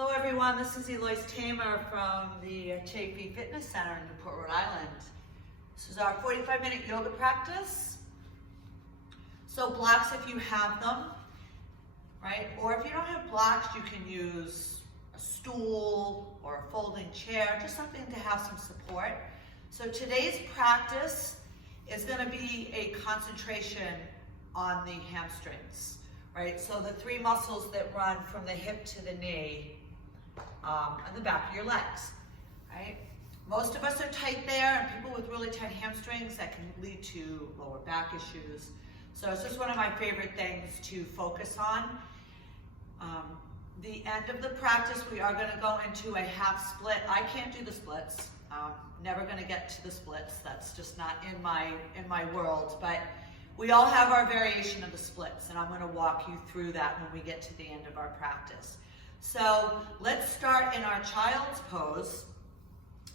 Hello everyone, this is Eloise Tamer from the Chafee Fitness Center in Newport, Rhode Island. This is our 45-minute yoga practice. So blocks if you have them, right? Or if you don't have blocks, you can use a stool or a folding chair, just something to have some support. So today's practice is going to be a concentration on the hamstrings, right? So the three muscles that run from the hip to the knee on the back of your legs, right? Most of us are tight there, and people with really tight hamstrings, that can lead to lower back issues. So it's just one of my favorite things to focus on. The end of the practice, we are going to go into a half split. I can't do the splits. Never going to get to the splits. That's just not in my world. But we all have our variation of the splits, and I'm going to walk you through that when we get to the end of our practice. So let's start in our child's pose.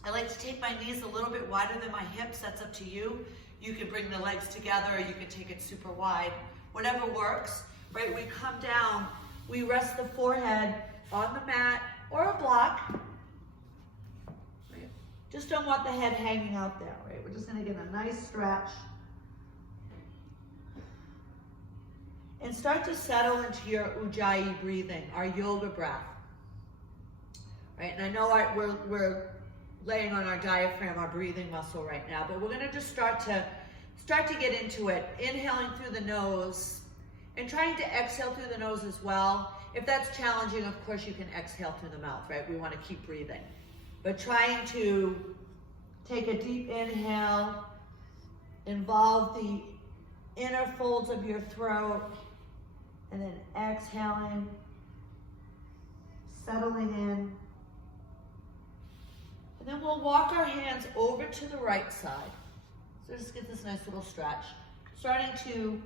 I like to take my knees a little bit wider than my hips. That's up to you. You can bring the legs together, or you can take it super wide. Whatever works, right? We come down, we rest the forehead on the mat or a block. Right? Just don't want the head hanging out there, right? We're just gonna get a nice stretch. And start to settle into your Ujjayi breathing, our yoga breath. Right? And I know we're laying on our diaphragm, our breathing muscle right now, but we're gonna just start to get into it. Inhaling through the nose and trying to exhale through the nose as well. If that's challenging, of course you can exhale through the mouth, right? We wanna keep breathing. But trying to take a deep inhale, involve the inner folds of your throat, and then exhaling, settling in. And then we'll walk our hands over to the right side. So just get this nice little stretch. Starting to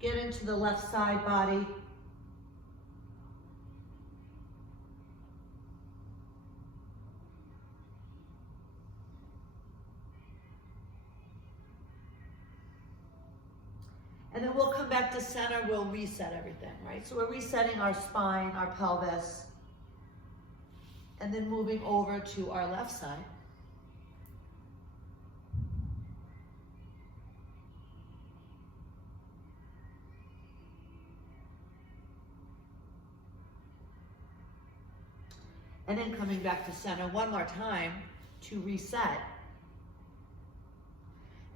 get into the left side body. And then we'll come back to center, we'll reset everything, right? So we're resetting our spine, our pelvis, and then moving over to our left side. And then coming back to center one more time to reset.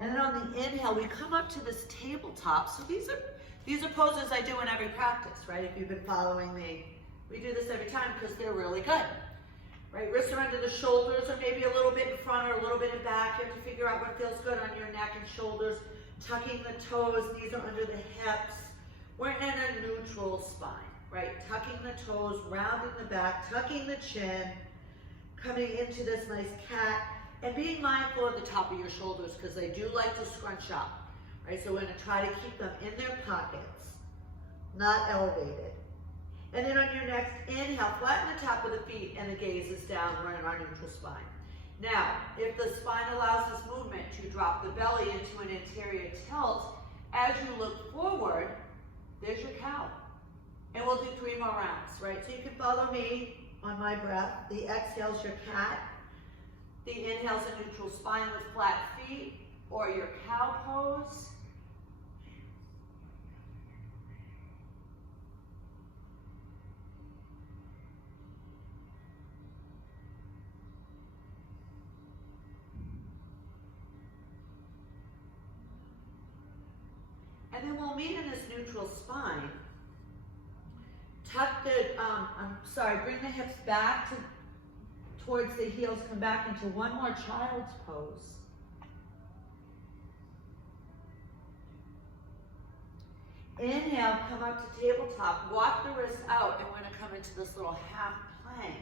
And then on the inhale, we come up to this tabletop. So these are poses I do in every practice, right? If you've been following me, we do this every time because they're really good, right? Wrists are under the shoulders, or maybe a little bit in front or a little bit in back. You have to figure out what feels good on your neck and shoulders. Tucking the toes, knees are under the hips. We're in a neutral spine, right? Tucking the toes, rounding the back, tucking the chin, coming into this nice cat. And being mindful of the top of your shoulders, because they do like to scrunch up, right? So we're going to try to keep them in their pockets, not elevated. And then on your next inhale, flatten the top of the feet and the gaze is down. We're in our neutral spine. Now, if the spine allows this movement to drop the belly into an anterior tilt, as you look forward, there's your cow. And we'll do 3 more rounds, right? So you can follow me on my breath. The exhale's your cat. The inhale's a neutral spine with flat feet, or your cow pose. And then we'll meet in this neutral spine. Tuck the, bring the hips back towards the heels, come back into one more child's pose. Inhale, come up to tabletop, walk the wrists out, and we're going to come into this little half plank.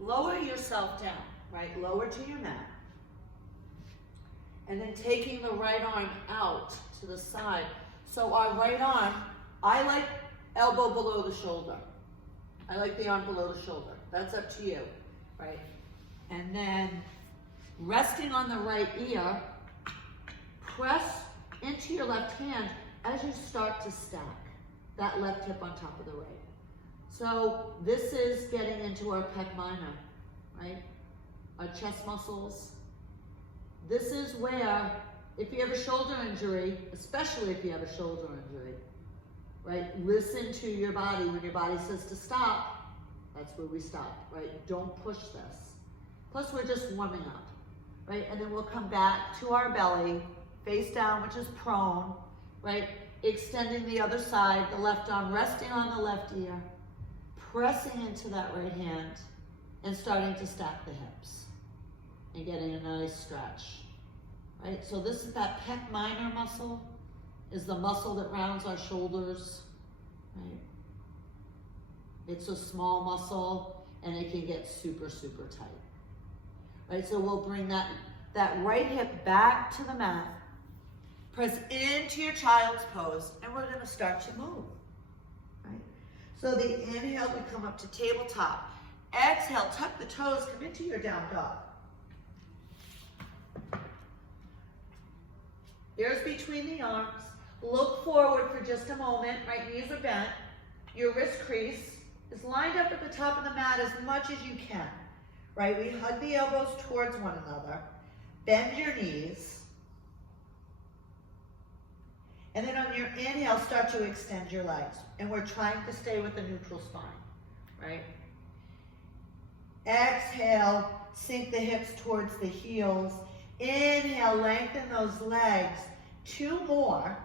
Lower yourself down, right? Lower to your mat. And then taking the right arm out to the side. So our right arm, I like elbow below the shoulder. I like the arm below the shoulder. That's up to you, right? And then resting on the right ear, press into your left hand as you start to stack that left hip on top of the right. So this is getting into our pec minor, right? Our chest muscles. This is where, if you have a shoulder injury, especially if you have a shoulder injury, right? Listen to your body. When your body says to stop, that's where we stop, right? Don't push this. Plus we're just warming up, right? And then we'll come back to our belly, face down, which is prone, right? Extending the other side, the left arm resting on the left ear, pressing into that right hand, and starting to stack the hips and getting a nice stretch, right? So this is that pec minor muscle, is the muscle that rounds our shoulders, right? It's a small muscle and it can get super, super tight, right? So we'll bring that right hip back to the mat, press into your child's pose, and we're gonna start to move, right? So the inhale, we come up to tabletop. Exhale, tuck the toes, come into your down dog. Ears between the arms. Look forward for just a moment, right knees are bent. Your wrist crease is lined up at the top of the mat as much as you can, right? We hug the elbows towards one another. Bend your knees. And then on your inhale, start to extend your legs. And we're trying to stay with a neutral spine, right? Exhale, sink the hips towards the heels. Inhale, lengthen those legs. 2 more,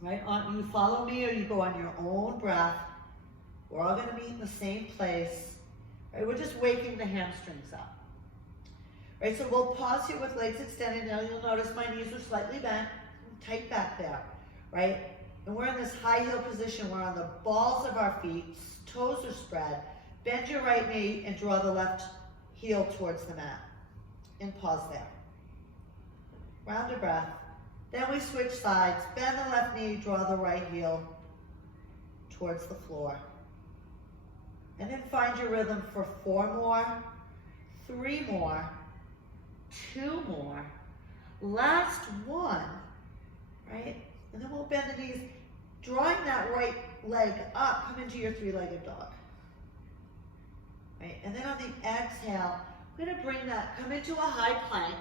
right? You follow me or you go on your own breath. We're all gonna meet in the same place, right? We're just waking the hamstrings up, right? So we'll pause here with legs extended. Now you'll notice my knees are slightly bent, tight back there, right? And we're in this high heel position. We're on the balls of our feet, toes are spread. Bend your right knee and draw the left heel towards the mat. And pause there. Round a breath. Then we switch sides. Bend the left knee, draw the right heel towards the floor. And then find your rhythm for 4 more, 3 more, 2 more. Last one, right? And then we'll bend the knees, drawing that right leg up, come into your 3-legged dog. Right? And then on the exhale, we're gonna bring that, come into a high plank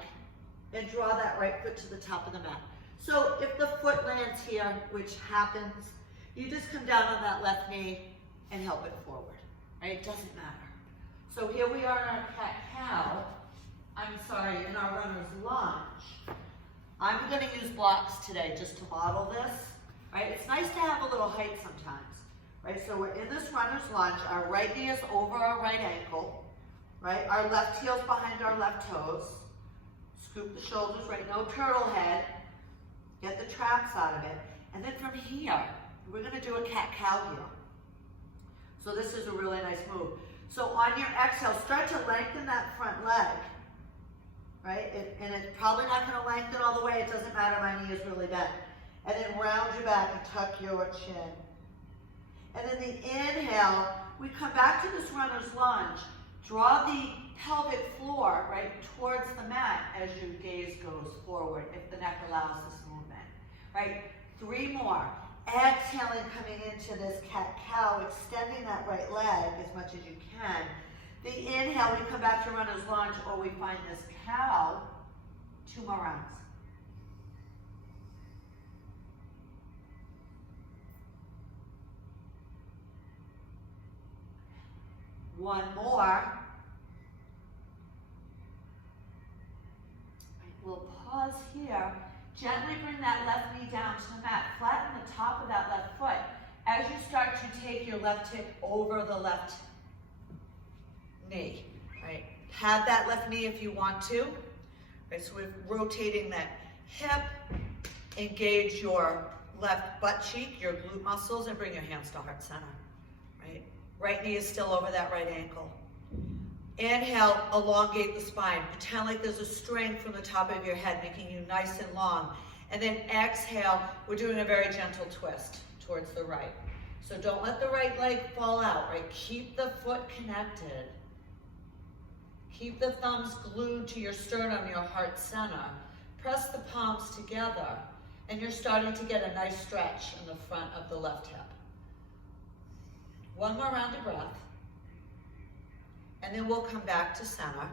and draw that right foot to the top of the mat. So if the foot lands here, which happens, you just come down on that left knee and help it forward, right? It doesn't matter. So here we are in our cat-cow, in our runner's lunge. I'm gonna use blocks today just to model this, right? It's nice to have a little height sometimes, right? So we're in this runner's lunge, our right knee is over our right ankle, right? Our left heel's behind our left toes. Scoop the shoulders, right? No turtle head. Get the traps out of it. And then from here, we're gonna do a cat-cow heel. So this is a really nice move. So on your exhale, start to lengthen that front leg, right? And it's probably not gonna lengthen all the way. It doesn't matter, my knee is really bent. And then round your back and tuck your chin. And then the inhale, we come back to this runner's lunge. Draw the pelvic floor, right, towards the mat as your gaze goes forward, if the neck allows this movement, right? 3 more. Exhaling, coming into this cat-cow, extending that right leg as much as you can. The inhale, we come back to runner's lunge, or we find this cow. 2 more rounds. One more. We'll pause here. Gently bring that left knee down to the mat. Flatten the top of that left foot as you start to take your left hip over the left knee, right? Pad that left knee if you want to. Right, so we're rotating that hip. Engage your left butt cheek, your glute muscles, and bring your hands to heart center, right? Right knee is still over that right ankle. Inhale, elongate the spine. Pretend like there's a string from the top of your head, making you nice and long. And then exhale, we're doing a very gentle twist towards the right. So don't let the right leg fall out, right? Keep the foot connected. Keep the thumbs glued to your sternum, your heart center. Press the palms together, and you're starting to get a nice stretch in the front of the left hip. One more round of breath. And then we'll come back to center.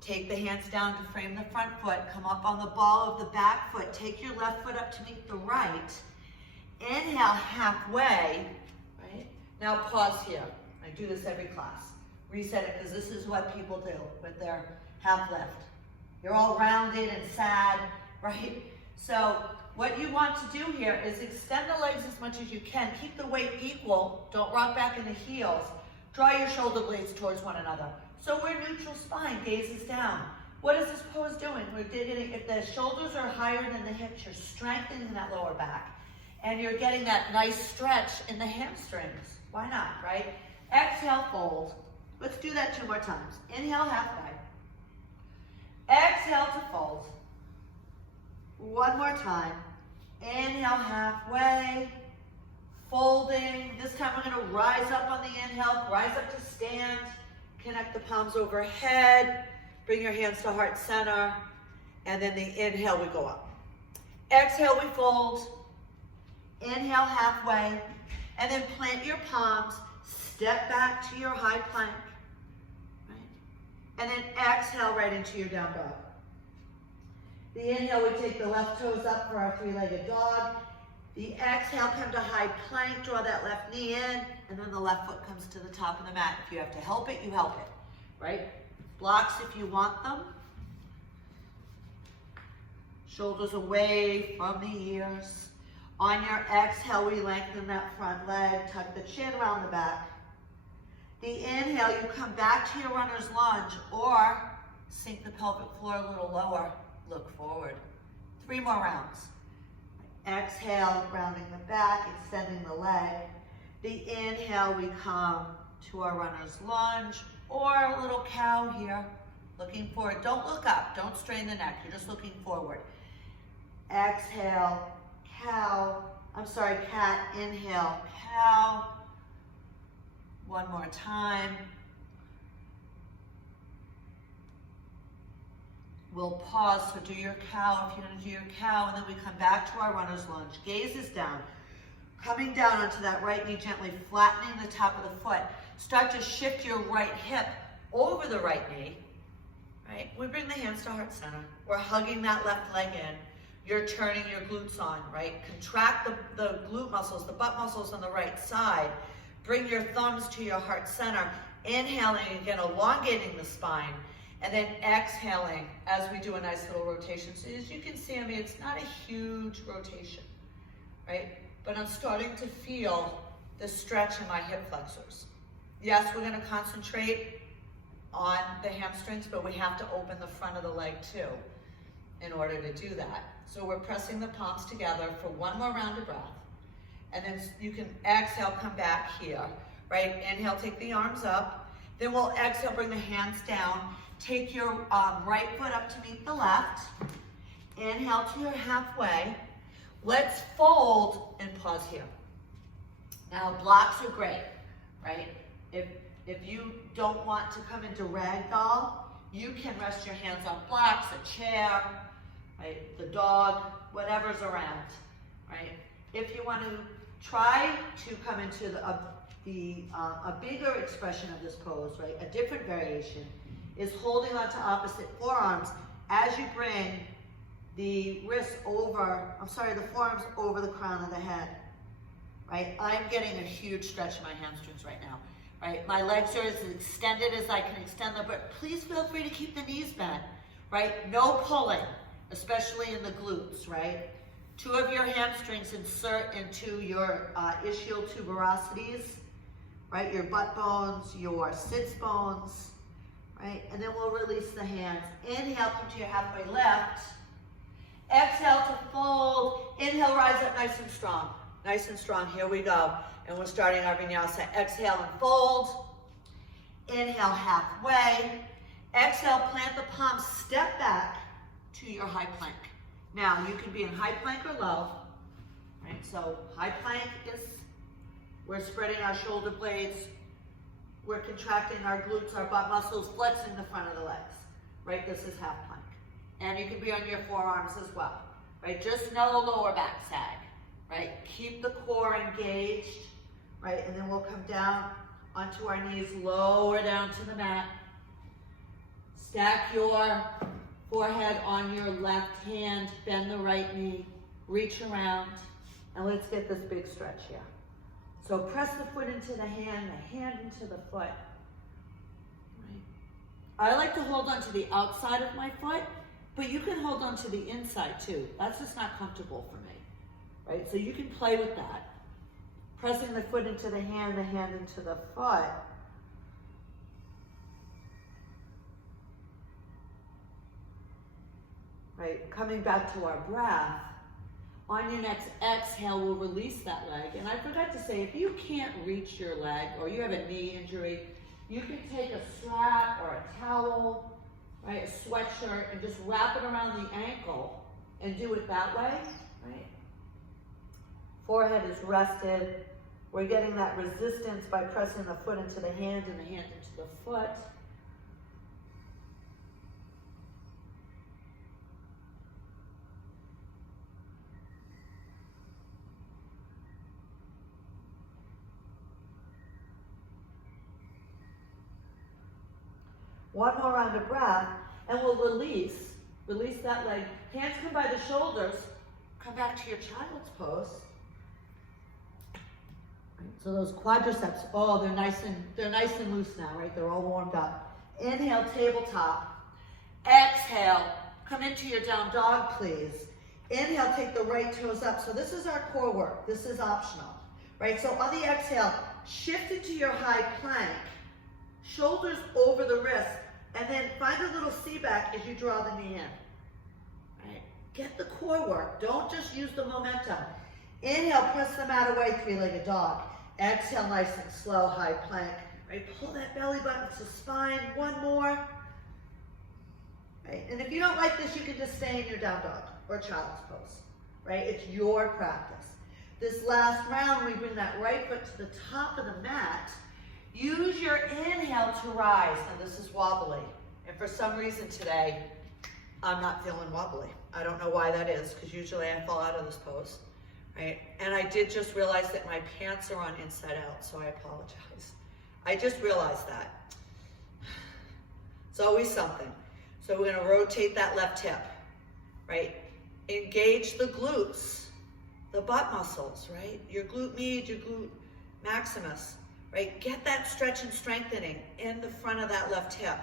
Take the hands down to frame the front foot. Come up on the ball of the back foot. Take your left foot up to meet the right. Inhale halfway, right? Now pause here. I do this every class. Reset it, because this is what people do with their half lift. You're all rounded and sad, right? So what you want to do here is extend the legs as much as you can. Keep the weight equal. Don't rock back in the heels. Draw your shoulder blades towards one another. So we're neutral spine, gaze is down. What is this pose doing? We're digging, if the shoulders are higher than the hips, you're strengthening that lower back. And you're getting that nice stretch in the hamstrings. Why not, right? Exhale, fold. Let's do that 2 more times. Inhale, halfway. Exhale to fold. 1 more time. Inhale, halfway. Folding. This time we're going to rise up on the inhale, rise up to stand. Connect the palms overhead. Bring your hands to heart center. And then the inhale, we go up. Exhale, we fold. Inhale, halfway. And then plant your palms. Step back to your high plank. And then exhale right into your down dog. The inhale, we take the left toes up for our 3-legged dog. The exhale, come to high plank, draw that left knee in, and then the left foot comes to the top of the mat. If you have to help it, you help it, right? Blocks if you want them. Shoulders away from the ears. On your exhale, we lengthen that front leg, tuck the chin around the back. The inhale, you come back to your runner's lunge or sink the pelvic floor a little lower, look forward. 3 more rounds. Exhale, rounding the back, extending the leg. The inhale, we come to our runner's lunge or a little cow here, looking forward. Don't look up, don't strain the neck, you're just looking forward. Exhale, cow, cat, inhale, cow. 1 more time. We'll pause, so do your cow if you're gonna do your cow, and then we come back to our runner's lunge. Gaze is down. Coming down onto that right knee, gently flattening the top of the foot. Start to shift your right hip over the right knee, right? We bring the hands to heart center. We're hugging that left leg in. You're turning your glutes on, right? Contract the glute muscles, the butt muscles on the right side. Bring your thumbs to your heart center. Inhaling, again, elongating the spine. And then exhaling as we do a nice little rotation. So as you can see, I mean, it's not a huge rotation, right? But I'm starting to feel the stretch in my hip flexors. Yes, we're gonna concentrate on the hamstrings, but we have to open the front of the leg too in order to do that. So we're pressing the palms together for 1 more round of breath. And then you can exhale, come back here, right? Inhale, take the arms up. Then we'll exhale, bring the hands down. Take your right foot up to meet the left. Inhale to your halfway. Let's fold and pause here. Now blocks are great, right? If you don't want to come into ragdoll, you can rest your hands on blocks, a chair, right? The dog, whatever's around, right? If you want to try to come into a bigger expression of this pose, right? A different variation is holding onto opposite forearms as you bring the wrists the forearms over the crown of the head, right? I'm getting a huge stretch in my hamstrings right now, right? My legs are as extended as I can extend them, but please feel free to keep the knees bent, right? No pulling, especially in the glutes, right? 2 of your hamstrings insert into your ischial tuberosities, right? Your butt bones, your sits bones, right? And then we'll release the hands. Inhale, come to your halfway lift. Exhale to fold. Inhale, rise up nice and strong. Nice and strong, here we go. And we're starting our vinyasa. Exhale and fold. Inhale, halfway. Exhale, plant the palms, step back to your high plank. Now, you can be in high plank or low, right? So high plank is, we're spreading our shoulder blades, we're contracting our glutes, our butt muscles, flexing the front of the legs, right? This is half plank. And you can be on your forearms as well, right? Just no lower back sag, right? Keep the core engaged, right? And then we'll come down onto our knees, lower down to the mat. Stack your forehead on your left hand, bend the right knee, reach around, and let's get this big stretch here. So press the foot into the hand into the foot. Right. I like to hold on to the outside of my foot, but you can hold on to the inside too. That's just not comfortable for me, right? So you can play with that. Pressing the foot into the hand into the foot. Right, coming back to our breath. On your next exhale, we'll release that leg. And I forgot to say, if you can't reach your leg or you have a knee injury, you can take a strap or a towel, right, a sweatshirt, and just wrap it around the ankle and do it that way, right? Forehead is rested. We're getting that resistance by pressing the foot into the hand and the hand into the foot. One more round of breath, and we'll release that leg. Hands come by the shoulders. Come back to your child's pose. Right, so those quadriceps, oh, they're nice and loose now, right? They're all warmed up. Inhale, tabletop. Exhale, come into your down dog, please. Inhale, take the right toes up. So this is our core work. This is optional, right? So on the exhale, shift into your high plank. Shoulders over the wrist, and then find a little C-back as you draw the knee in. Right? Get the core work. Don't just use the momentum. Inhale, press the mat away, three-legged dog. Exhale, nice and slow, high plank. Right? Pull that belly button to spine. One more. Right? And if you don't like this, you can just stay in your down dog or child's pose. Right? It's your practice. This last round, we bring that right foot to the top of the mat. Use your inhale to rise. Now this is wobbly. And for some reason today, I'm not feeling wobbly. I don't know why that is, because usually I fall out of this pose, right? And I did just realize that my pants are on inside out, so I apologize. I just realized that. It's always something. So we're gonna rotate that left hip, right? Engage the glutes, the butt muscles, right? Your glute med, your glute maximus. Right, get that stretch and strengthening in the front of that left hip.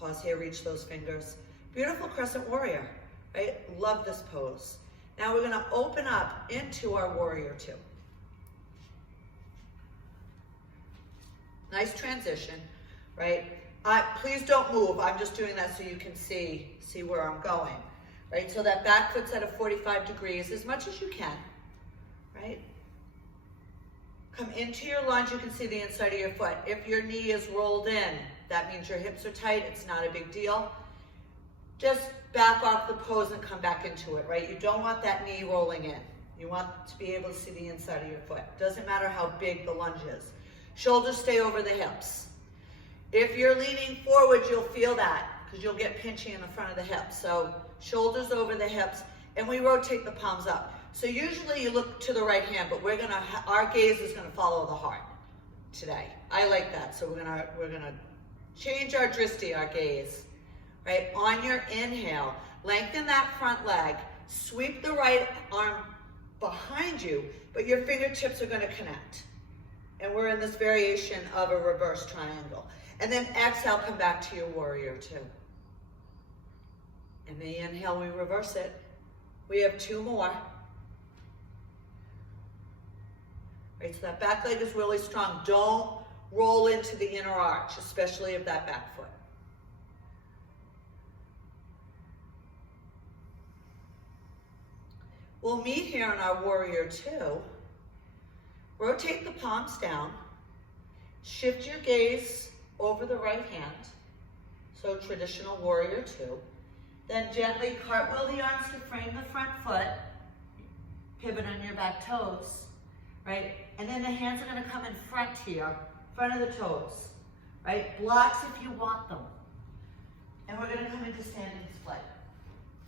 Pause here, reach those fingers. Beautiful Crescent Warrior, right? Love this pose. Now we're gonna open up into our Warrior Two. Nice transition, right? Please don't move, I'm just doing that so you can see where I'm going, right? So that back foot's at a 45 degrees, as much as you can, right? Come into your lunge, you can see the inside of your foot. If your knee is rolled in, that means your hips are tight, it's not a big deal. Just back off the pose and come back into it, right? You don't want that knee rolling in. You want to be able to see the inside of your foot. Doesn't matter how big the lunge is. Shoulders stay over the hips. If you're leaning forward, you'll feel that, because you'll get pinchy in the front of the hips. So shoulders over the hips, and we rotate the palms up. So usually you look to the right hand, but our gaze is gonna follow the heart today. I like that, so we're gonna change our dristi, our gaze, right? On your inhale, lengthen that front leg, sweep the right arm behind you, but your fingertips are gonna connect. And we're in this variation of a reverse triangle. And then exhale, come back to your Warrior Two. And the inhale, we reverse it. We have two more. Right, so that back leg is really strong. Don't roll into the inner arch, especially of that back foot. We'll meet here in our Warrior Two. Rotate the palms down. Shift your gaze over the right hand. So traditional Warrior Two. Then gently cartwheel the arms to frame the front foot. Pivot on your back toes. Right? And then the hands are going to come in front here, front of the toes, right? Blocks if you want them. And we're going to come into standing split.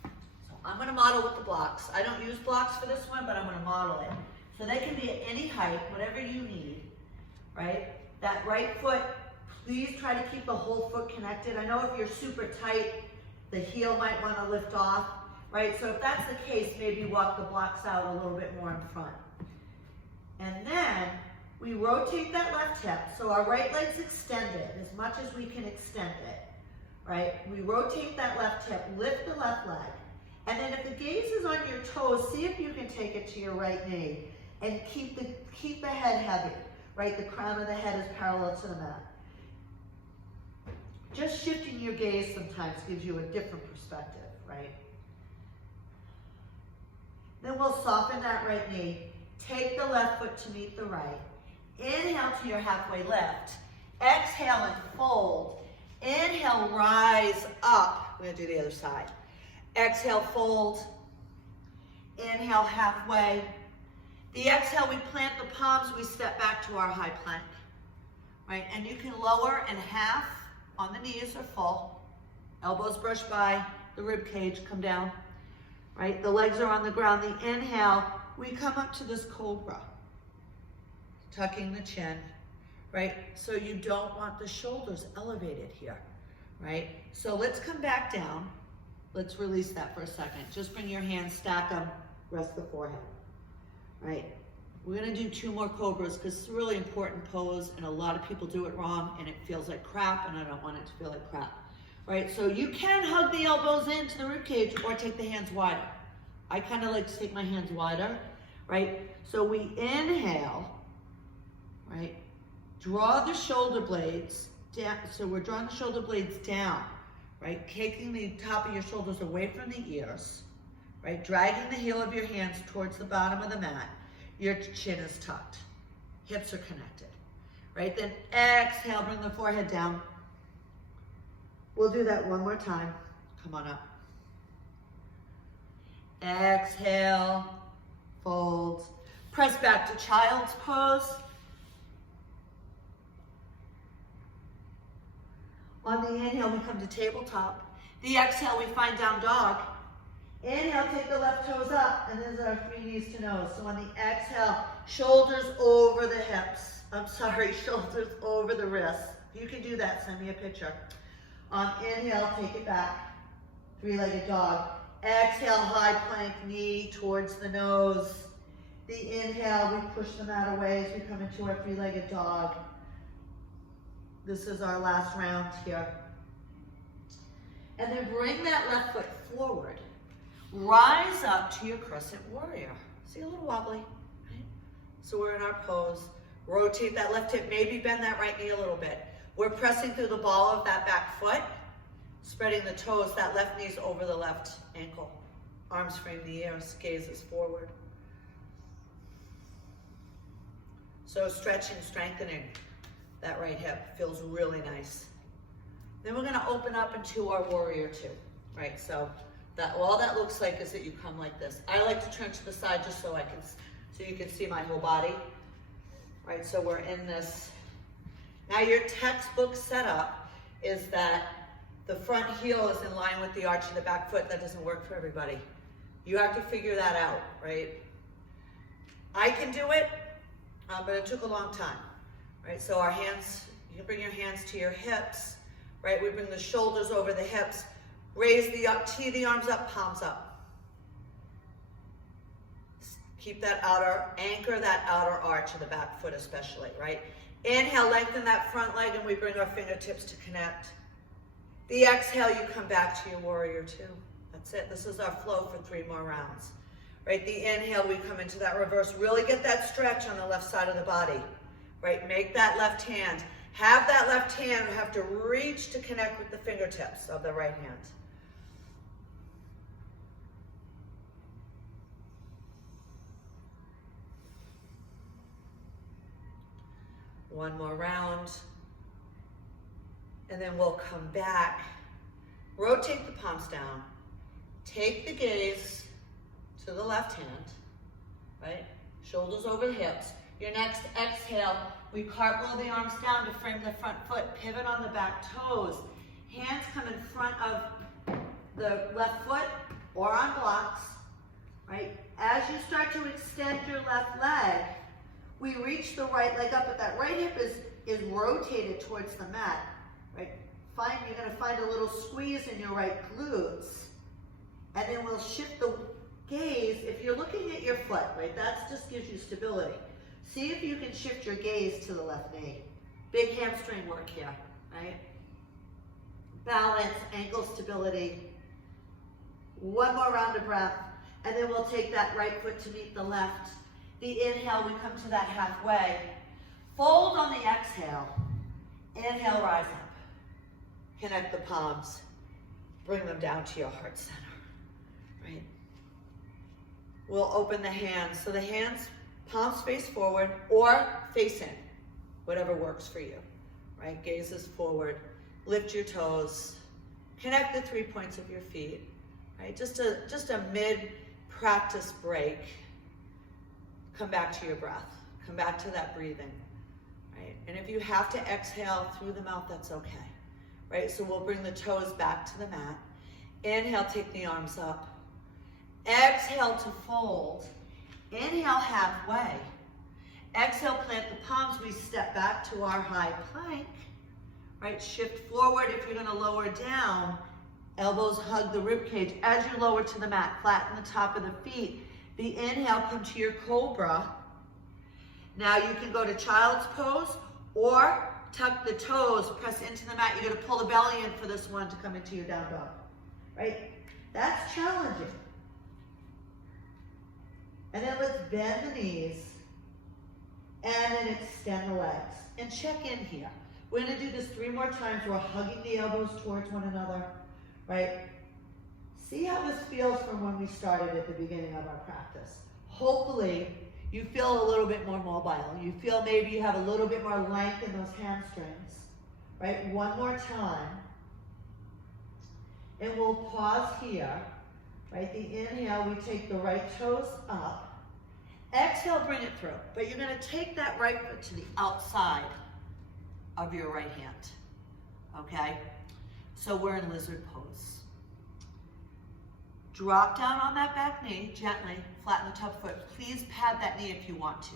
So I'm going to model with the blocks. I don't use blocks for this one, but I'm going to model it. So they can be at any height, whatever you need, right? That right foot, please try to keep the whole foot connected. I know if you're super tight, the heel might want to lift off, right? So if that's the case, maybe walk the blocks out a little bit more in front. And then we rotate that left hip. So our right leg's extended as much as we can extend it, right? We rotate that left hip, lift the left leg. And then if the gaze is on your toes, see if you can take it to your right knee and keep the head heavy, right? The crown of the head is parallel to the mat. Just shifting your gaze sometimes gives you a different perspective, right? Then we'll soften that right knee. Take the left foot to meet the right. Inhale to your halfway lift. Exhale and fold. Inhale, rise up. We're going to do the other side. Exhale, fold. Inhale, halfway. The exhale, we plant the palms, we step back to our high plank, right? And you can lower in half on the knees or full. Elbows brush by the rib cage, come down, right? The legs are on the ground. The inhale, we come up to this Cobra, tucking the chin, right? So you don't want the shoulders elevated here, right? So let's come back down. Let's release that for a second. Just bring your hands, stack them, rest the forehead. Right, we're gonna do 2 more Cobras because it's a really important pose and a lot of people do it wrong and it feels like crap and I don't want it to feel like crap. Right, so you can hug the elbows into the rib cage or take the hands wider. I kind of like to take my hands wider, right? So we inhale, right? Draw the shoulder blades down. So we're drawing the shoulder blades down, right? Taking the top of your shoulders away from the ears. Right, dragging the heel of your hands towards the bottom of the mat. Your chin is tucked. Hips are connected. Right, then exhale, bring the forehead down. We'll do that one more time. Come on up. Exhale, fold. Press back to child's pose. On the inhale, we come to tabletop. The exhale, we find down dog. Inhale, take the left toes up, and these are our 3 knees to nose. So on the exhale, shoulders over the hips. Shoulders over the wrists. If you can do that, send me a picture. On inhale, take it back. 3-legged dog. Exhale, high plank, knee towards the nose. The inhale, we push the mat away as we come into our 3-legged dog. This is our last round here. And then bring that left foot forward. Rise up to your Crescent Warrior. See, a little wobbly, right? So we're in our pose. Rotate that left hip, maybe bend that right knee a little bit. We're pressing through the ball of that back foot, spreading the toes, that left knee's over the left ankle. Arms frame the air, gaze is forward. So stretching, strengthening that right hip feels really nice. Then we're gonna open up into our Warrior 2, right? So all that looks like is that you come like this. I like to turn to the side just so you can see my whole body. Right, so we're in this. Now your textbook setup is that the front heel is in line with the arch of the back foot. That doesn't work for everybody. You have to figure that out, right? I can do it, but it took a long time, right? So our hands, you can bring your hands to your hips, right? We bring the shoulders over the hips. Raise tee the arms up, palms up. Keep that anchor that outer arch of the back foot especially, right? Inhale, lengthen that front leg and we bring our fingertips to connect. The exhale, you come back to your Warrior 2. That's it, this is our flow for 3 more rounds. Right, the inhale, we come into that reverse. Really get that stretch on the left side of the body. Right, make that left hand. Have that left hand have to reach to connect with the fingertips of the right hand. One more round, and then we'll come back, rotate the palms down, take the gaze to the left hand, right? Shoulders over the hips. Your next exhale, we cartwheel the arms down to frame the front foot, pivot on the back toes. Hands come in front of the left foot or on blocks, right? As you start to extend your left leg, we reach the right leg up, but that right hip is rotated towards the mat, right? You're gonna find a little squeeze in your right glutes, and then we'll shift the gaze. If you're looking at your foot, right, that just gives you stability. See if you can shift your gaze to the left knee. Big hamstring work here, right? Balance, ankle stability. One more round of breath, and then we'll take that right foot to meet the left. The inhale, we come to that halfway. Fold on the exhale. Inhale, rise up. Connect the palms. Bring them down to your heart center, right? We'll open the hands. So the hands, palms face forward or face in, whatever works for you, right? Gaze is forward. Lift your toes. Connect the 3 points of your feet, right? Just a mid-practice break. Come back to your breath. Come back to that breathing, right? And if you have to exhale through the mouth, that's okay, right? So we'll bring the toes back to the mat. Inhale, take the arms up. Exhale to fold. Inhale, halfway. Exhale, plant the palms. We step back to our high plank, right? Shift forward. If you're gonna lower down, elbows hug the rib cage. As you lower to the mat, flatten the top of the feet. The inhale, come to your Cobra. Now you can go to child's pose or tuck the toes, press into the mat. You're gonna pull the belly in for this one to come into your down dog, right? That's challenging. And then let's bend the knees and then extend the legs. And check in here. We're gonna do this 3 more times. We're hugging the elbows towards one another, right? See how this feels from when we started at the beginning of our practice. Hopefully, you feel a little bit more mobile. You feel maybe you have a little bit more length in those hamstrings, right? One more time. And we'll pause here, right? The inhale, we take the right toes up. Exhale, bring it through. But you're gonna take that right foot to the outside of your right hand, okay? So we're in lizard pose. Drop down on that back knee, gently, flatten the top foot. Please pad that knee if you want to,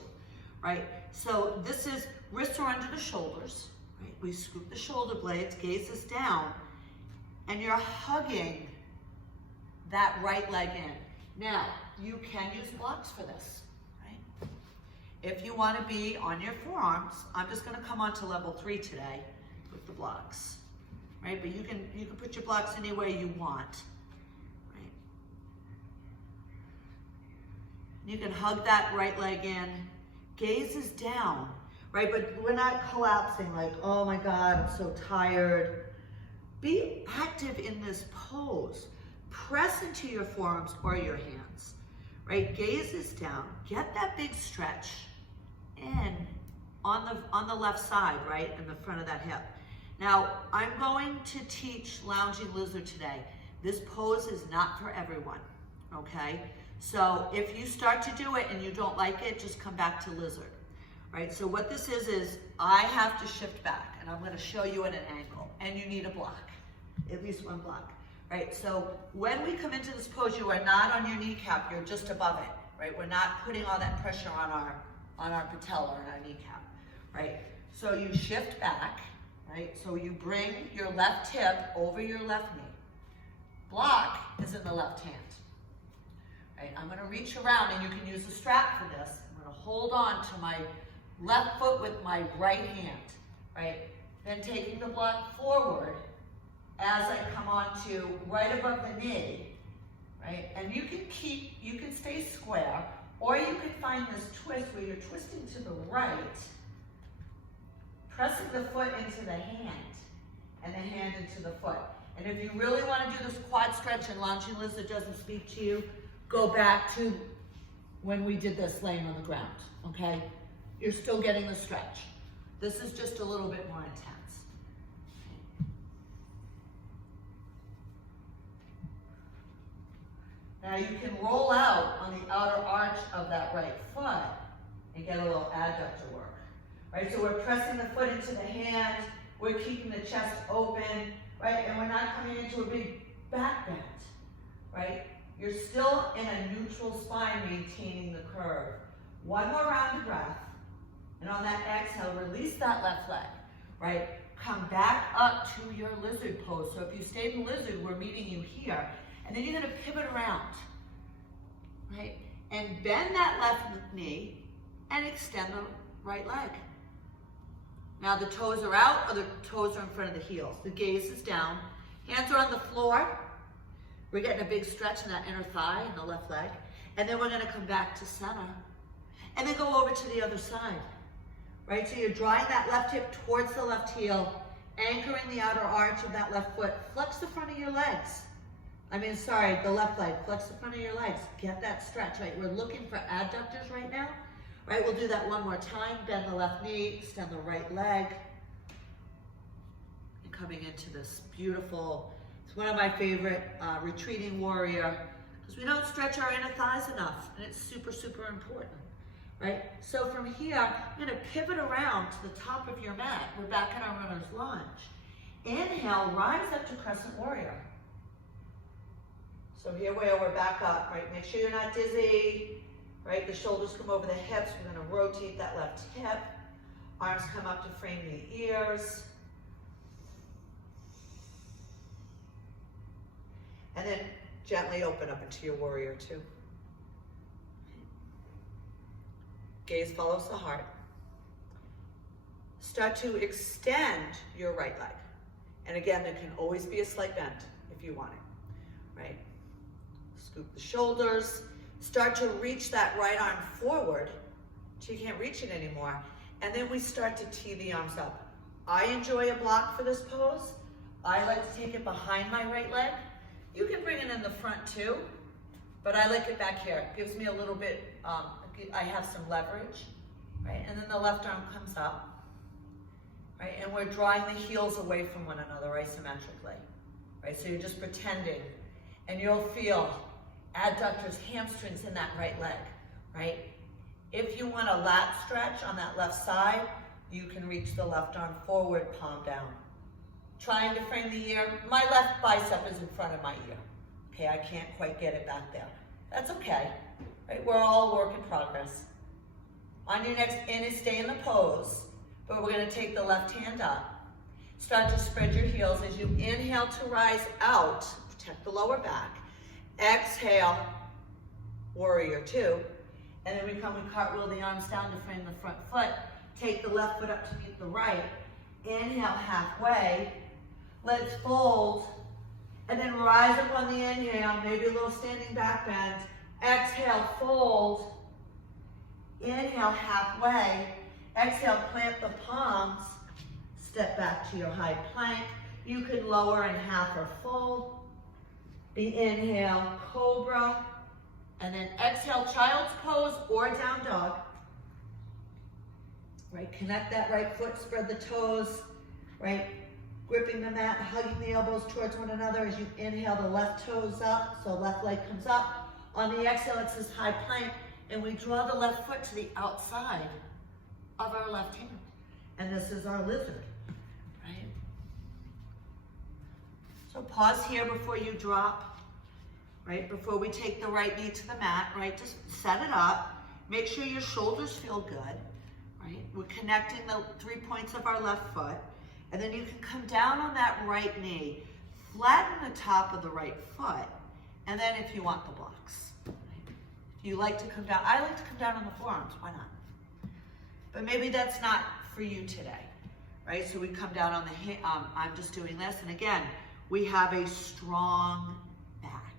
right? So this is wrists are under the shoulders, right? We scoop the shoulder blades, gaze is down, and you're hugging that right leg in. Now, you can use blocks for this, right? If you want to be on your forearms, I'm just going to come on to level 3 today with the blocks, right? But you can put your blocks any way you want. You can hug that right leg in. Gaze is down, right? But we're not collapsing like, oh my God, I'm so tired. Be active in this pose. Press into your forearms or your hands, right? Gaze is down. Get that big stretch in on the left side, right? In the front of that hip. Now, I'm going to teach lounging lizard today. This pose is not for everyone, okay? So if you start to do it and you don't like it, just come back to lizard, right? So what this is I have to shift back, and I'm gonna show you at an angle, and you need a block, at least one block, right? So when we come into this pose, you are not on your kneecap, you're just above it, right? We're not putting all that pressure on our patella or our kneecap, right? So you shift back, right? So you bring your left hip over your left knee. Block is in the left hand. Right, I'm going to reach around, and you can use a strap for this. I'm going to hold on to my left foot with my right hand, right? Then taking the block forward as I come on to right above the knee, right? And you can stay square, or you can find this twist where you're twisting to the right, pressing the foot into the hand, and the hand into the foot. And if you really want to do this quad stretch and lounging lizard doesn't speak to you, go back to when we did this laying on the ground, okay? You're still getting the stretch. This is just a little bit more intense. Now you can roll out on the outer arch of that right foot and get a little adductor work, right? So we're pressing the foot into the hand, we're keeping the chest open, right? And we're not coming into a big back bend, right? You're still in a neutral neutral spine, maintaining the curve. One more round of breath. And on that exhale, release that left leg, right? Come back up to your lizard pose. So if you stayed in lizard, we're meeting you here. And then you're gonna pivot around, right? And bend that left knee and extend the right leg. Now the toes are out or the toes are in front of the heels. The gaze is down. Hands are on the floor. We're getting a big stretch in that inner thigh and the left leg. And then we're gonna come back to center. And then go over to the other side, right? So you're drawing that left hip towards the left heel, anchoring the outer arch of that left foot. Flex the front of your legs. The left leg. Flex the front of your legs. Get that stretch, right? We're looking for adductors right now, right? We'll do that one more time. Bend the left knee, extend the right leg. And coming into this beautiful, it's one of my favorite, retreating warrior, because we don't stretch our inner thighs enough, and it's super, super important, right? So from here, I'm gonna pivot around to the top of your mat. We're back in our runner's lunge. Inhale, rise up to Crescent Warrior. So here we are, we're back up, right? Make sure you're not dizzy, right? The shoulders come over the hips. We're gonna rotate that left hip. Arms come up to frame the ears. And then gently open up into your warrior two. Gaze follows the heart. Start to extend your right leg. And again, there can always be a slight bend if you want it, right? Scoop the shoulders. Start to reach that right arm forward till you can't reach it anymore. And then we start to tee the arms up. I enjoy a block for this pose. I like to take it behind my right leg. You can bring it in the front too, but I like it back here. It gives me a little bit, I have some leverage, right? And then the left arm comes up, right? And we're drawing the heels away from one another isometrically, right? So you're just pretending, and you'll feel adductors, hamstrings in that right leg, right? If you want a lat stretch on that left side, you can reach the left arm forward, palm down. Trying to frame the ear. My left bicep is in front of my ear. Okay, I can't quite get it back there. That's okay, right? We're all a work in progress. On your next inhale, stay in the pose, but we're gonna take the left hand up. Start to spread your heels as you inhale to rise out, protect the lower back. Exhale, warrior two. And then we cartwheel the arms down to frame the front foot. Take the left foot up to meet the right. Inhale halfway. Let's fold. And then rise up on the inhale, maybe a little standing back bend. Exhale, fold. Inhale halfway. Exhale, plant the palms. Step back to your high plank. You can lower in half or fold. The inhale, Cobra. And then exhale, child's pose or down dog. Right, connect that right foot, spread the toes, right? Gripping the mat, hugging the elbows towards one another as you inhale the left toes up, so left leg comes up. On the exhale, it's this high plank, and we draw the left foot to the outside of our left hand. And this is our lizard, right? So pause here before you drop, right? Before we take the right knee to the mat, right? Just set it up. Make sure your shoulders feel good, right? We're connecting the 3 points of our left foot. And then you can come down on that right knee, flatten the top of the right foot, and then if you want the blocks. Right? If you like to come down, I like to come down on the forearms, why not? But maybe that's not for you today, right? So we come down on the, I'm just doing this, and again, we have a strong back,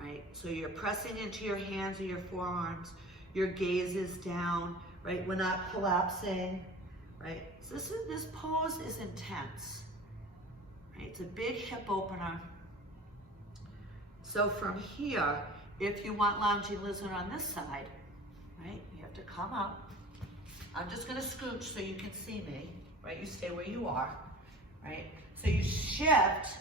right? So you're pressing into your hands or your forearms, your gaze is down, right? We're not collapsing, right? So this pose is intense, right? It's a big hip opener. So from here, if you want lounging lizard on this side, right? You have to come up. I'm just gonna scooch so you can see me, right? You stay where you are, right? So you shift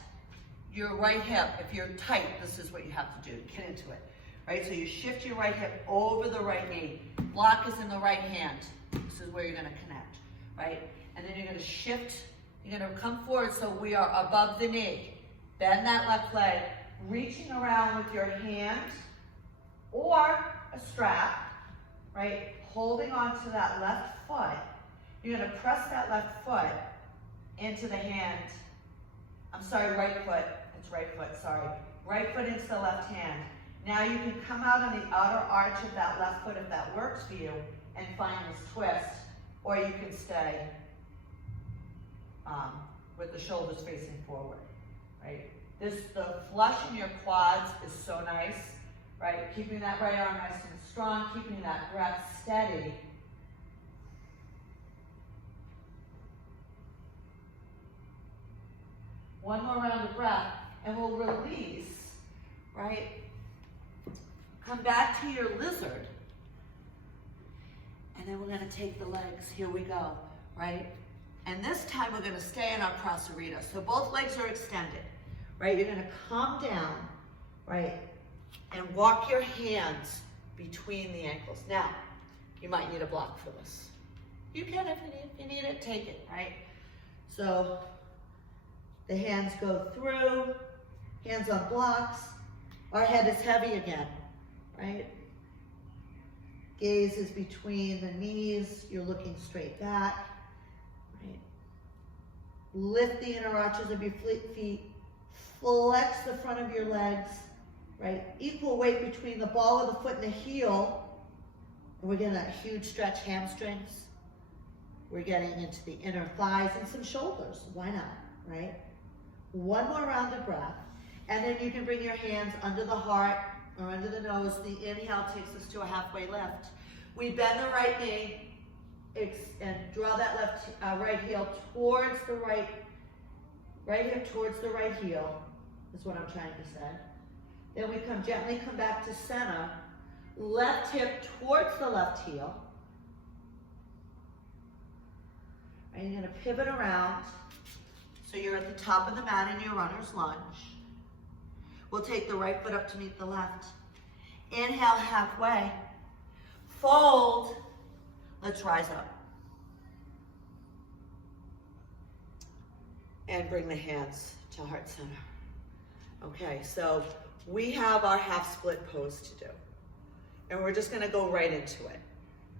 your right hip. If you're tight, this is what you have to do to get into it, right? So you shift your right hip over the right knee. Block is in the right hand. This is where you're gonna connect, right? And then you're gonna shift, you're gonna come forward so we are above the knee. Bend that left leg, reaching around with your hand, or a strap, right? Holding on to that left foot. You're gonna press that left foot into the hand. I'm sorry, right foot. It's right foot, sorry. Right foot into the left hand. Now you can come out on the outer arch of that left foot if that works for you and find this twist, or you can stay with the shoulders facing forward, right? The flush in your quads is so nice, right? Keeping that right arm nice and strong, keeping that breath steady. One more round of breath, and we'll release, right? Come back to your lizard. And then we're gonna take the legs, here we go, right? And this time we're gonna stay in our prasarita. So both legs are extended, right? You're gonna come down, right? And walk your hands between the ankles. Now, you might need a block for this. You can if you need it, take it, right? So the hands go through, hands on blocks. Our head is heavy again, right? Gaze is between the knees. You're looking straight back, right? Lift the inner arches of your feet. Flex the front of your legs, right? Equal weight between the ball of the foot and the heel. And we're getting a huge stretch hamstrings. We're getting into the inner thighs and some shoulders. Why not, right? One more round of breath. And then you can bring your hands under the heart or under the nose. The inhale takes us to a halfway lift. We bend the right knee and draw that right heel towards the right hip towards the right heel, is what I'm trying to say. Then we gently come back to center. Left hip towards the left heel. And you're gonna pivot around. So you're at the top of the mat in your runner's lunge. We'll take the right foot up to meet the left. Inhale halfway. Fold. Let's rise up. And bring the hands to heart center. Okay, so we have our half split pose to do. And we're just gonna go right into it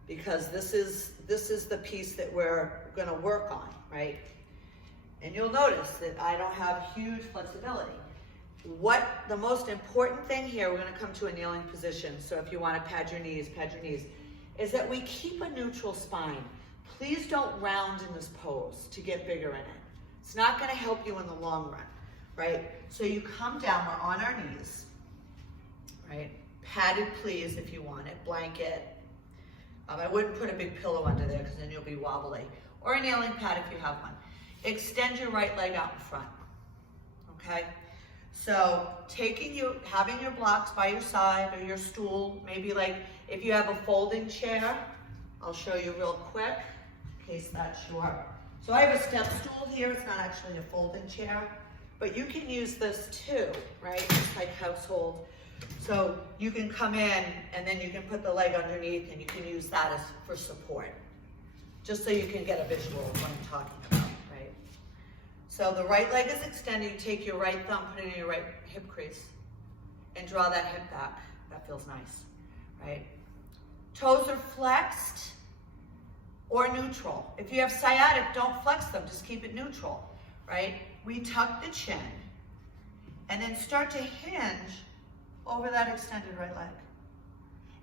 because this is the piece that we're gonna work on, right? And you'll notice that I don't have huge flexibility. What the most important thing here, we're gonna come to a kneeling position. So if you wanna pad your knees, is that we keep a neutral spine. Please don't round in this pose to get bigger in it. It's not gonna help you in the long run, right? So you come down, we're on our knees, right? Padded, please, if you want it, blanket. I wouldn't put a big pillow under there because then you'll be wobbly. Or a kneeling pad if you have one. Extend your right leg out in front, okay? So having your blocks by your side or your stool, maybe like if you have a folding chair, I'll show you real quick in case that's short. So I have a step stool here, it's not actually a folding chair, but you can use this too, right? It's like household. So you can come in and then you can put the leg underneath and you can use that for support, just so you can get a visual of what I'm talking about, right? So the right leg is extended, you take your right thumb, put it in your right hip crease, and draw that hip back. That feels nice, right? Toes are flexed or neutral. If you have sciatic, don't flex them, just keep it neutral, right? We tuck the chin and then start to hinge over that extended right leg.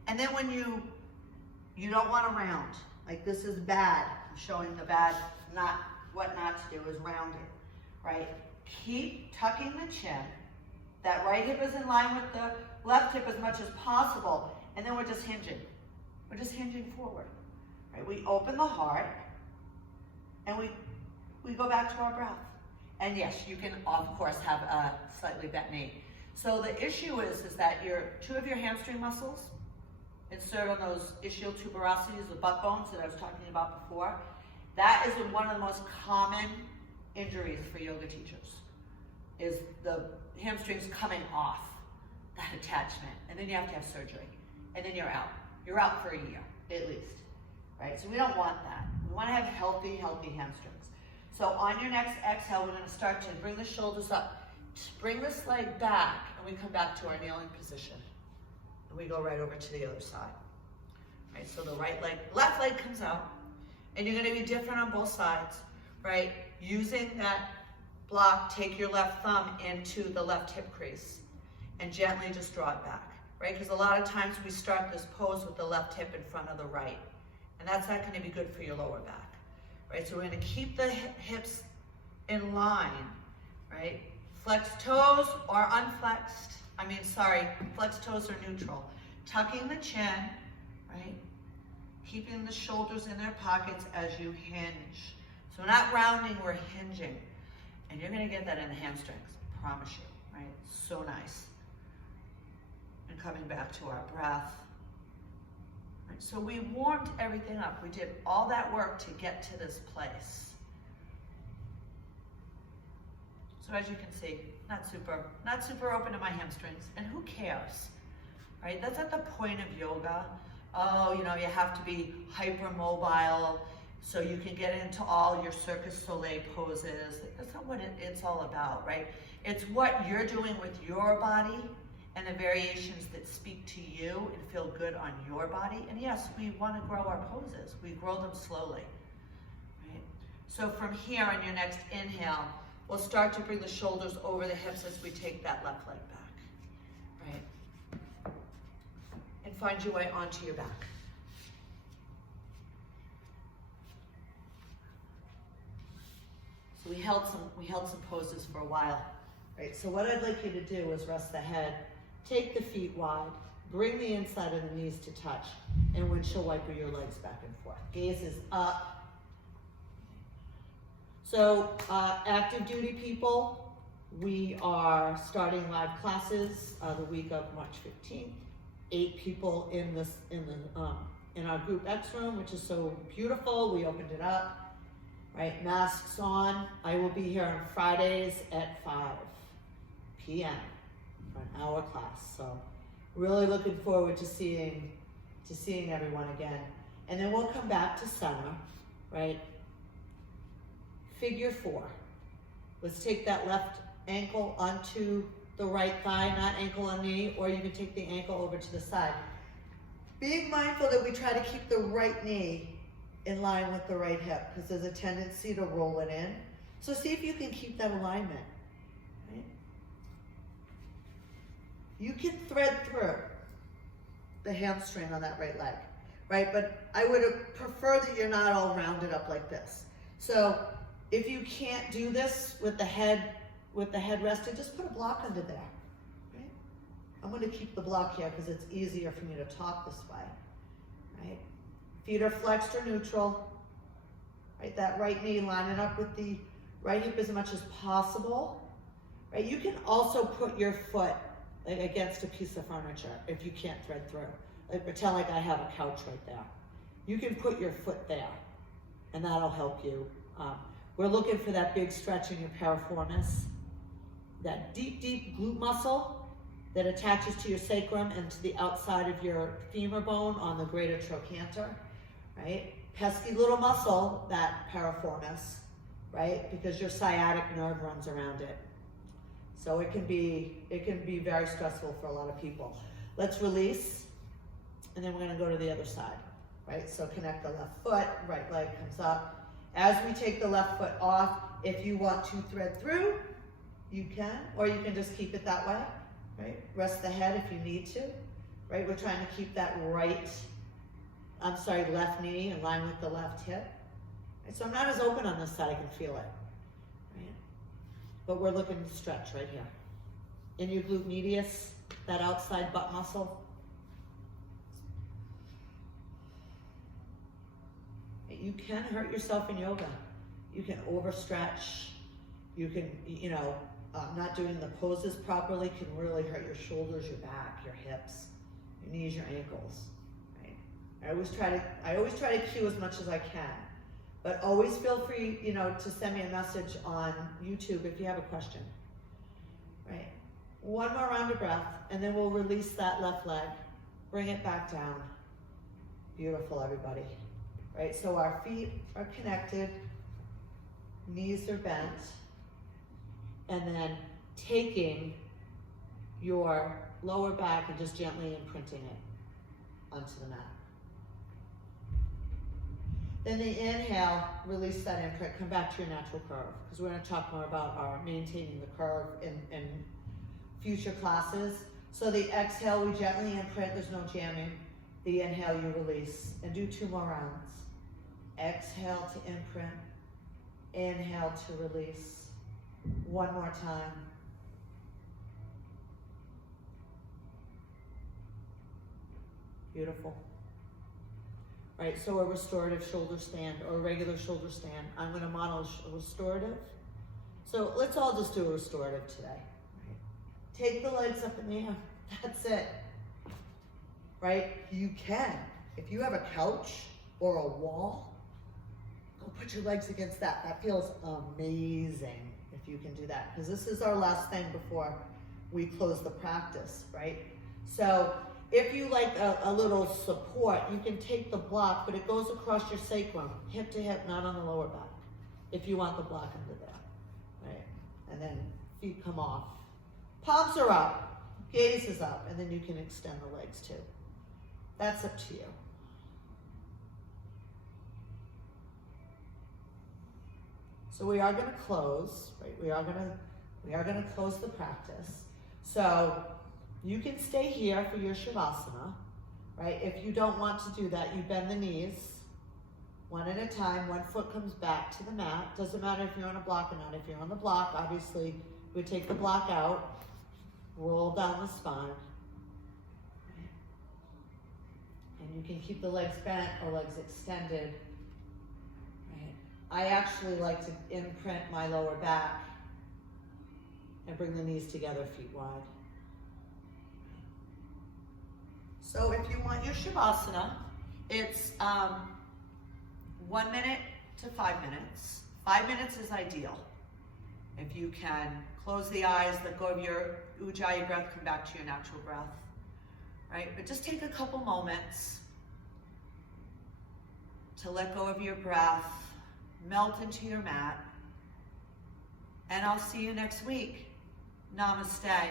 And then when you don't want to round, like this is bad, I'm showing the bad, what not to do is round it, right? Keep tucking the chin. That right hip is in line with the left hip as much as possible. And then we're just hinging. We're just hinging forward, right? We open the heart and we go back to our breath. And yes, you can of course have a slightly bent knee. So the issue is that two of your hamstring muscles insert on those ischial tuberosities, the butt bones that I was talking about before. That is one of the most common injuries for yoga teachers, is the hamstrings coming off that attachment. And then you have to have surgery. And then you're out. You're out for a year, at least, right? So we don't want that. We want to have healthy hamstrings. So on your next exhale, we're going to start to bring the shoulders up, bring this leg back, and we come back to our kneeling position. and we go right over to the other side. Right, so the left leg comes out, and you're gonna be different on both sides, right? Using that block, take your left thumb into the left hip crease and gently just draw it back, right? Because a lot of times we start this pose with the left hip in front of the right, and that's not gonna be good for your lower back, right? So we're gonna keep the hips in line, right? Flex toes or unflexed, flex toes are neutral. Tucking the chin, right? Keeping the shoulders in their pockets as you hinge. So we're not rounding, we're hinging. And you're gonna get that in the hamstrings, I promise you, right? So nice. And coming back to our breath. Right, so we warmed everything up. We did all that work to get to this place. So as you can see, not super open to my hamstrings, and who cares, right? That's at the point of yoga. Oh, you know, you have to be hypermobile so you can get into all your Circus Soleil poses. That's not what it's all about, right? It's what you're doing with your body and the variations that speak to you and feel good on your body. And yes, we want to grow our poses. We grow them slowly, right? So from here on your next inhale, we'll start to bring the shoulders over the hips as we take that left leg back, right? And find your way onto your back. So we held some poses for a while, right? So what I'd like you to do is rest the head, take the feet wide, bring the inside of the knees to touch, and windshield wiper your legs back and forth. Gaze is up. So active duty people, we are starting live classes the week of March 15th. 8 people in our group X room, which is so beautiful. We opened it up, right? Masks on. I will be here on Fridays at 5 p.m. for an hour class. So really looking forward to seeing everyone again. And then we'll come back to center, right? Figure 4. Let's take that left ankle onto the right thigh, not ankle on knee, or you can take the ankle over to the side. Being mindful that we try to keep the right knee in line with the right hip, because there's a tendency to roll it in. So see if you can keep that alignment, right? You can thread through the hamstring on that right leg, right? But I would prefer that you're not all rounded up like this. So if you can't do this with the head rested, just put a block under there, right? I'm going to keep the block here because it's easier for me to talk this way, right? Feet are flexed or neutral, right? That right knee lining up with the right hip as much as possible, right? You can also put your foot like against a piece of furniture if you can't thread through. Like pretend like I have a couch right there. You can put your foot there, and that'll help you. We're looking for that big stretch in your piriformis, that deep, deep glute muscle that attaches to your sacrum and to the outside of your femur bone on the greater trochanter, right? Pesky little muscle, that piriformis, right? Because your sciatic nerve runs around it. So it can be very stressful for a lot of people. Let's release, and then we're gonna go to the other side, right? So connect the left foot, right leg comes up. As we take the left foot off, if you want to thread through, you can, or you can just keep it that way, right? Rest the head if you need to, right? We're trying to keep that left knee in line with the left hip. Right? So I'm not as open on this side, I can feel it, right? But we're looking to stretch right here. In your glute medius, that outside butt muscle. You can hurt yourself in yoga. You can overstretch. You can, not doing the poses properly can really hurt your shoulders, your back, your hips, your knees, your ankles, right? I always try to cue as much as I can, but always feel free, to send me a message on YouTube if you have a question, right? One more round of breath, and then we'll release that left leg. Bring it back down. Beautiful, everybody. Right, so our feet are connected, knees are bent, and then taking your lower back and just gently imprinting it onto the mat. Then the inhale, release that imprint, come back to your natural curve, because we're going to talk more about our maintaining the curve in future classes. So the exhale, we gently imprint, there's no jamming. The inhale, you release, and do 2 more rounds. Exhale to imprint, inhale to release. 1 more time. Beautiful. Right, so a restorative shoulder stand or a regular shoulder stand. I'm going to model a restorative. So let's all just do a restorative today. Right? Take the legs up in the air. That's it. Right? You can. If you have a couch or a wall, go put your legs against that. That feels amazing if you can do that. Because this is our last thing before we close the practice, right? So if you like a little support, you can take the block, but it goes across your sacrum, hip to hip, not on the lower back, if you want the block under there, right? And then feet come off. Palms are up, gaze is up, and then you can extend the legs too. That's up to you. So we are going to close, right? We are going to close the practice. So you can stay here for your Shavasana, right? If you don't want to do that, you bend the knees 1 at a time. 1 foot comes back to the mat. Doesn't matter if you're on a block or not. If you're on the block, obviously, we take the block out, roll down the spine. And you can keep the legs bent or legs extended. Right? I actually like to imprint my lower back and bring the knees together, feet wide. So if you want your Shavasana, it's 1 minute to 5 minutes. 5 minutes is ideal. If you can close the eyes, let go of your Ujjayi breath, come back to your natural breath, right? But just take a couple moments to let go of your breath, melt into your mat, and I'll see you next week. Namaste.